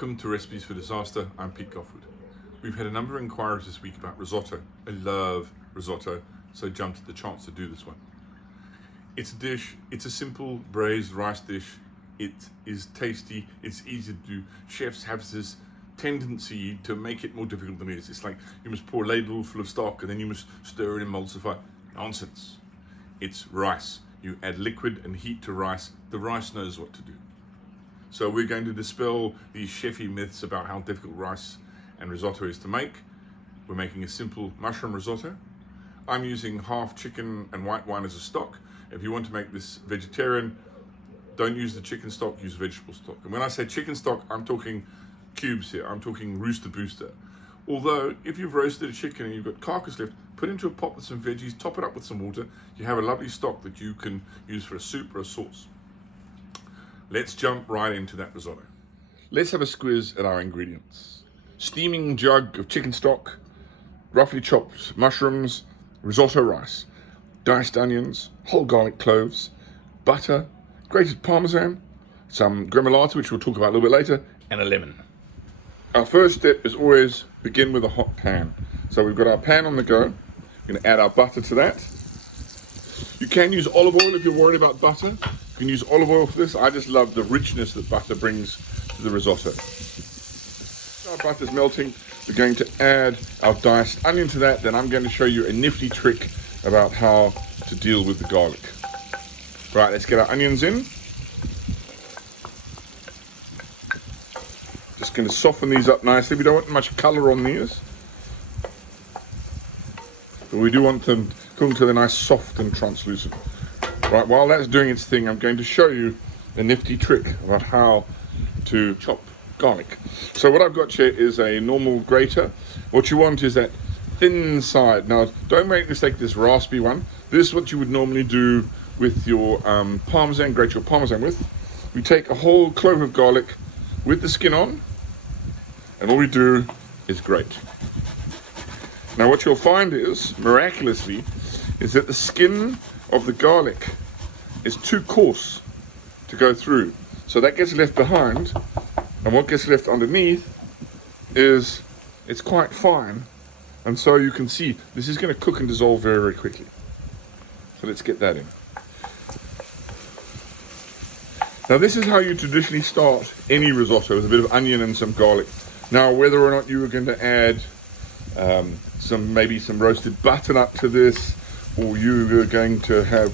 Welcome to Recipes for Disaster. I'm Pete Goffe-Wood. We've had a number of inquiries this week about risotto. I love risotto, so I jumped at the chance to do this one. It's a dish, it's a simple braised rice dish. It is tasty, it's easy to do. Chefs have this tendency to make it more difficult than it is. It's like you must pour a ladle full of stock and then you must stir and emulsify. Nonsense. It's rice. You add liquid and heat to rice. The rice knows what to do. So we're going to dispel these chefy myths about how difficult rice and risotto is to make. We're making a simple mushroom risotto. I'm using half chicken and white wine as a stock. If you want to make this vegetarian, don't use the chicken stock, use vegetable stock. And when I say chicken stock, I'm talking cubes here. I'm talking rooster booster. Although, if you've roasted a chicken and you've got carcass left, put it into a pot with some veggies, top it up with some water. You have a lovely stock that you can use for a soup or a sauce. Let's jump right into that risotto. Let's have a squiz at our ingredients. Steaming jug of chicken stock, roughly chopped mushrooms, risotto rice, diced onions, whole garlic cloves, butter, grated parmesan, some gremolata, which we'll talk about a little bit later, and a lemon. Our first step is always begin with a hot pan. So we've got our pan on the go. We're going to add our butter to that. You can use olive oil if you're worried about butter. You can use olive oil for this. I just love the richness that butter brings to the risotto. Our butter's melting. We're going to add our diced onion to that. Then I'm going to show you a nifty trick about how to deal with the garlic. Right, let's get our onions in. Just going to soften these up nicely. We don't want much color on these, but we do want them to cook until they're nice, soft and translucent. Right, while that's doing its thing, I'm going to show you a nifty trick about how to chop garlic. So what I've got here is a normal grater. What you want is that thin side. Now, don't make the mistake this raspy one. This is what you would normally do with your parmesan, grate your parmesan with. We take a whole clove of garlic with the skin on, and all we do is grate. Now what you'll find is, miraculously, is that the skin of the garlic is too coarse to go through. So that gets left behind, and what gets left underneath is, it's quite fine. And so you can see, this is going to cook and dissolve very, very quickly. So let's get that in. Now this is how you traditionally start any risotto, with a bit of onion and some garlic. Now whether or not you were going to add maybe some roasted butternut to this, or you were going to have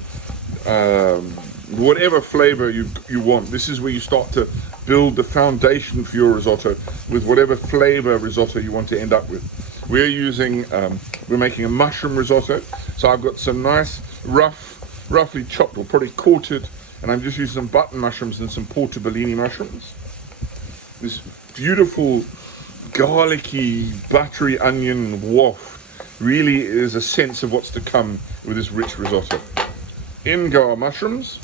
whatever flavor you want, this is where you start to build the foundation for your risotto with whatever flavor risotto you want to end up with. We're making a mushroom risotto, so I've got some nice roughly chopped or probably quartered, and I'm just using some button mushrooms and some portobellini mushrooms. This beautiful garlicky, buttery onion waft really is a sense of what's to come with this rich risotto. In go our mushrooms.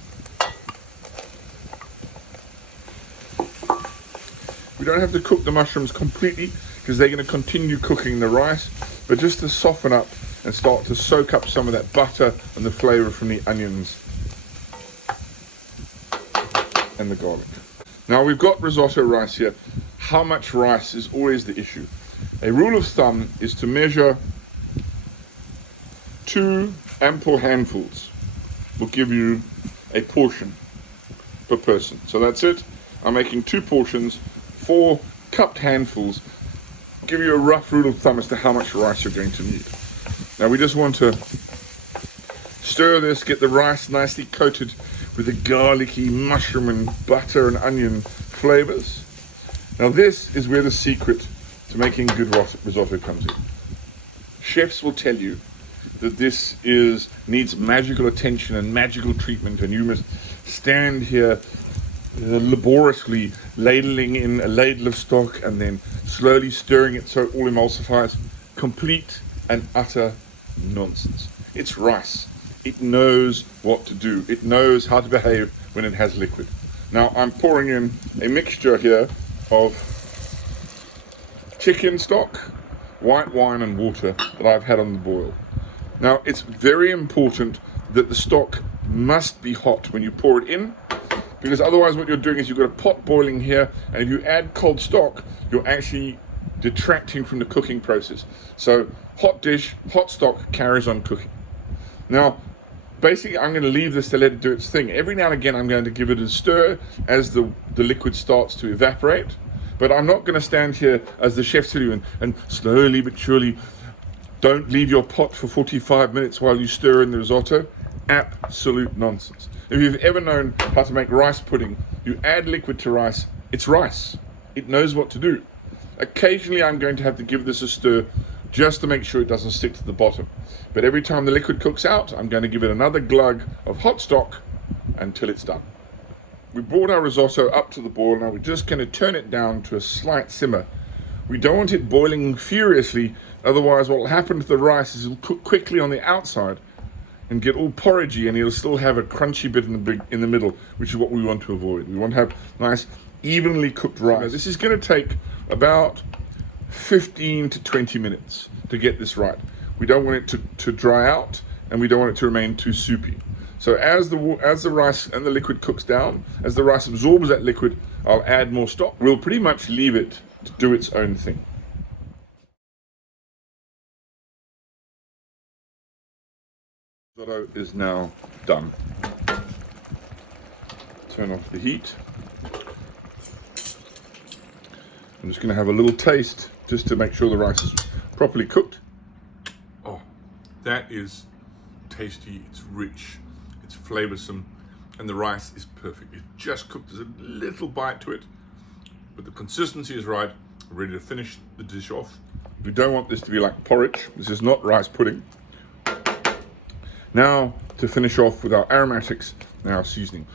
We don't have to cook the mushrooms completely because they're going to continue cooking the rice, but just to soften up and start to soak up some of that butter and the flavor from the onions and the garlic. Now we've got risotto rice here. How much rice is always the issue. A rule of thumb is to measure 2 ample handfuls will give you a portion per person. So that's it. I'm making 2 portions, 4 cupped handfuls. Give you a rough rule of thumb as to how much rice you're going to need. Now we just want to stir this, get the rice nicely coated with the garlicky mushroom and butter and onion flavors. Now this is where the secret to making good risotto comes in. Chefs will tell you that this needs magical attention and magical treatment, and you must stand here laboriously ladling in a ladle of stock and then slowly stirring it so it all emulsifies. Complete and utter nonsense. It's rice. It knows what to do. It knows how to behave when it has liquid. Now I'm pouring in a mixture here of chicken stock, white wine and water that I've had on the boil. Now it's very important that the stock must be hot when you pour it in, because otherwise what you're doing is you've got a pot boiling here, and if you add cold stock, you're actually detracting from the cooking process. So hot dish, hot stock carries on cooking. Now, basically, I'm going to leave this to let it do its thing. Every now and again, I'm going to give it a stir as the liquid starts to evaporate. But I'm not going to stand here as the chef tell you and slowly but surely, don't leave your pot for 45 minutes while you stir in the risotto. Absolute nonsense. If you've ever known how to make rice pudding, you add liquid to rice, it's rice. It knows what to do. Occasionally, I'm going to have to give this a stir just to make sure it doesn't stick to the bottom. But every time the liquid cooks out, I'm going to give it another glug of hot stock until it's done. We brought our risotto up to the boil. Now we're just going to turn it down to a slight simmer. We don't want it boiling furiously, otherwise what will happen to the rice is it'll cook quickly on the outside and get all porridgey, and it'll still have a crunchy bit in the middle, which is what we want to avoid. We want to have nice, evenly cooked rice. Now, this is going to take about 15 to 20 minutes to get this right. We don't want it to dry out, and we don't want it to remain too soupy. So as the rice and the liquid cooks down, as the rice absorbs that liquid, I'll add more stock. We'll pretty much leave it to do its own thing. Risotto is now done. Turn off the heat. I'm just going to have a little taste just to make sure the rice is properly cooked. Oh, that is tasty, it's rich, it's flavoursome, and the rice is perfect. It's just cooked, there's a little bite to it, but the consistency is right. We're ready to finish the dish off. We don't want this to be like porridge. This is not rice pudding. Now to finish off with our aromatics and our seasoning.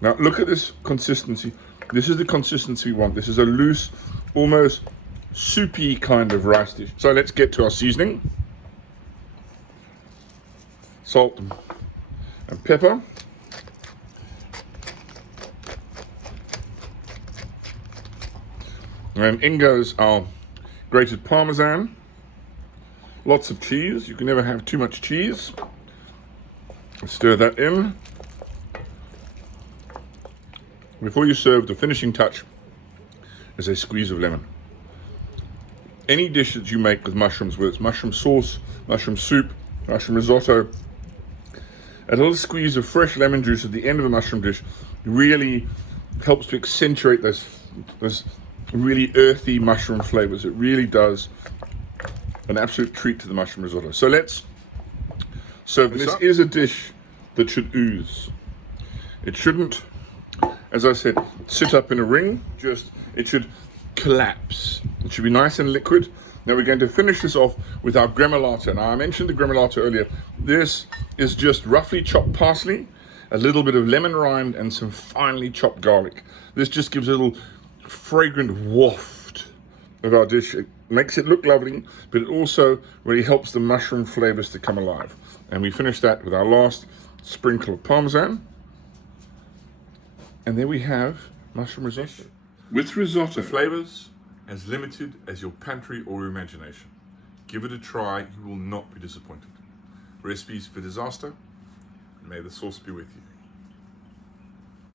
Now look at this consistency. This is the consistency we want. This is a loose, almost soupy kind of rice dish. So let's get to our seasoning. Salt and pepper. And in goes our grated Parmesan. Lots of cheese. You can never have too much cheese. Stir that in. Before you serve, the finishing touch is a squeeze of lemon. Any dish that you make with mushrooms, whether it's mushroom sauce, mushroom soup, mushroom risotto, a little squeeze of fresh lemon juice at the end of a mushroom dish really helps to accentuate those really earthy mushroom flavors. It really does an absolute treat to the mushroom risotto. So let's serve this up. This is a dish that should ooze. It shouldn't, as I said, sit up in a ring. It should collapse. It should be nice and liquid. Now we're going to finish this off with our Gremolata. Now I mentioned the Gremolata earlier. This is just roughly chopped parsley, a little bit of lemon rind, and some finely chopped garlic. This just gives a little fragrant waft of our dish. It makes it look lovely, but it also really helps the mushroom flavors to come alive. And we finish that with our last sprinkle of Parmesan. And there we have mushroom risotto. With risotto, the flavors as limited as your pantry or your imagination. Give it a try, you will not be disappointed. Recipes for disaster, and may the sauce be with you.